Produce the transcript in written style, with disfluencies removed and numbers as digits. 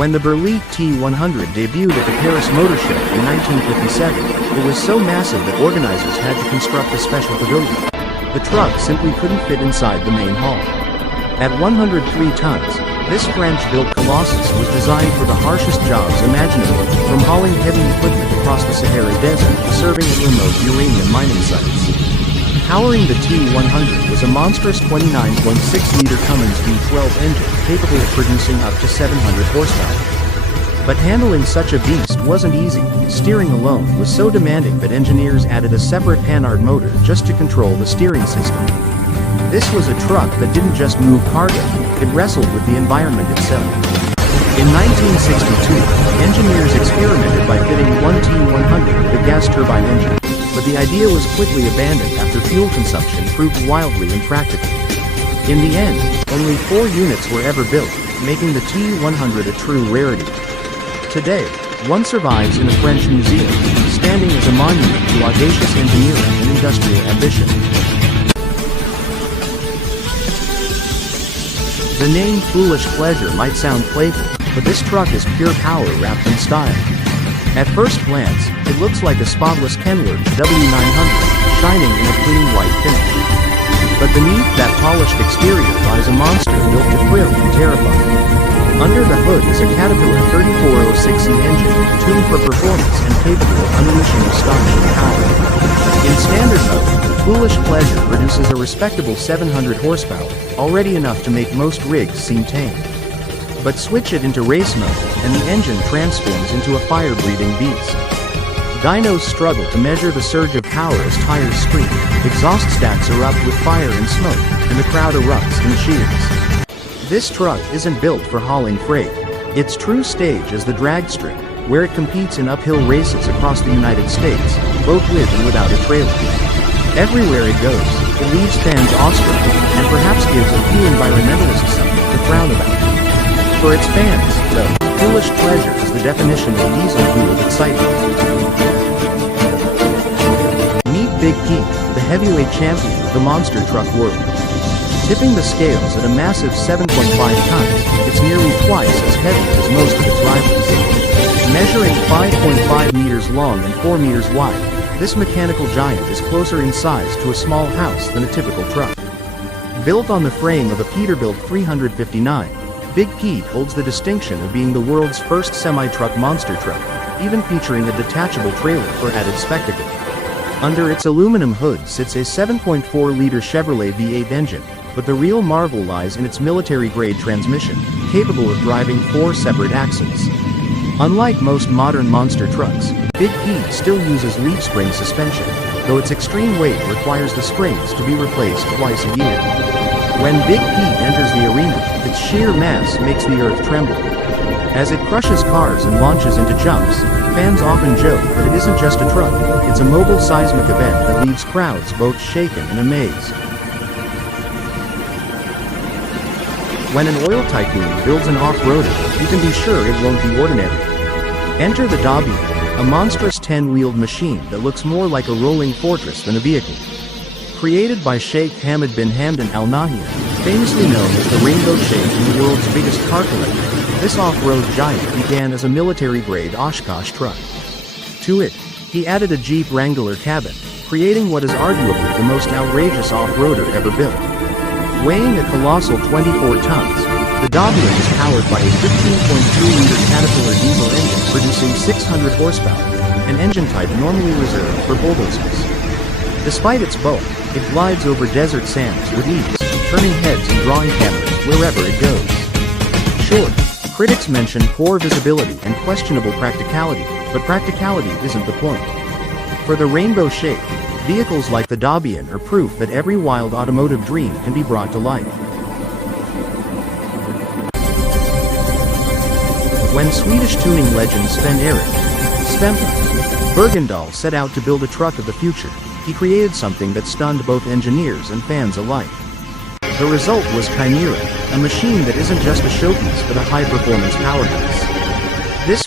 When the Berliet T100 debuted at the Paris Motor Show in 1957, it was so massive that organizers had to construct a special pavilion. The truck simply couldn't fit inside the main hall. At 103 tons, this French-built colossus was designed for the harshest jobs imaginable, from hauling heavy equipment across the Sahara Desert to serving at remote uranium mining sites. Powering the T100 was a monstrous 29.6-liter Cummins V12 engine capable of producing up to 700 horsepower. But handling such a beast wasn't easy. Steering alone was so demanding that engineers added a separate Panhard motor just to control the steering system. This was a truck that didn't just move cargo, it wrestled with the environment itself. In 1962, engineers experimented by fitting one T100 with a gas turbine engine, but the idea was quickly abandoned after fuel consumption proved wildly impractical. In the end, only 4 units were ever built, making the T100 a true rarity. Today, one survives in a French museum, standing as a monument to audacious engineering and industrial ambition. The name Foolish Pleasure might sound playful, but this truck is pure power wrapped in style. At first glance, it looks like a spotless Kenworth W900, shining in a clean white finish. But beneath that polished exterior lies a monster built to thrill and terrify. Under the hood is a Caterpillar 3406E engine, tuned for performance and capable of unleashing astonishing power. In standard mode, Foolish Pleasure produces a respectable 700 horsepower, already enough to make most rigs seem tame. But switch it into race mode, and the engine transforms into a fire-breathing beast. Dynos struggle to measure the surge of power as tires scream, exhaust stacks erupt with fire and smoke, and the crowd erupts in cheers. This truck isn't built for hauling freight. Its true stage is the drag strip, where it competes in uphill races across the United States, both with and without a trailer. Everywhere it goes, it leaves fans awestruck, and perhaps gives a few environmentalists something to frown about. For its fans, though, Foolish Pleasure is the definition of diesel-fueled excitement. Meet Big Pete, the heavyweight champion of the monster truck world. Tipping the scales at a massive 7.5 tons, it's nearly twice as heavy as most of its rivals. Measuring 5.5 meters long and 4 meters wide, this mechanical giant is closer in size to a small house than a typical truck. Built on the frame of a Peterbilt 359, Big Pete holds the distinction of being the world's first semi-truck monster truck, even featuring a detachable trailer for added spectacle. Under its aluminum hood sits a 7.4-liter Chevrolet V8 engine, but the real marvel lies in its military-grade transmission, capable of driving 4 separate axles. Unlike most modern monster trucks, Big Pete still uses leaf spring suspension, though its extreme weight requires the springs to be replaced twice a year. When Big Pete enters the arena, its sheer mass makes the earth tremble. As it crushes cars and launches into jumps, fans often joke that it isn't just a truck, it's a mobile seismic event that leaves crowds both shaken and amazed. When an oil tycoon builds an off-roader, you can be sure it won't be ordinary. Enter the Dabian, a monstrous 10-wheeled machine that looks more like a rolling fortress than a vehicle. Created by Sheikh Hamad bin Hamdan Al Nahyan, famously known as the Rainbow Sheikh and the world's biggest car collector, this off-road giant began as a military-grade Oshkosh truck. To it, he added a Jeep Wrangler cabin, creating what is arguably the most outrageous off-roader ever built. Weighing a colossal 24 tons, the Dabian is powered by a 15.2-liter Caterpillar diesel engine producing 600 horsepower, an engine type normally reserved for bulldozers. Despite its bulk, it glides over desert sands with ease, turning heads and drawing cameras wherever it goes. Sure, critics mention poor visibility and questionable practicality, but practicality isn't the point. For the Rainbow Sheikh, vehicles like the Dabian are proof that every wild automotive dream can be brought to life. When Swedish tuning legend Sven-Erik Bergendahl set out to build a truck of the future, he created something that stunned both engineers and fans alike. The result was Chimera, a machine that isn't just a showpiece but a high-performance powerhouse. This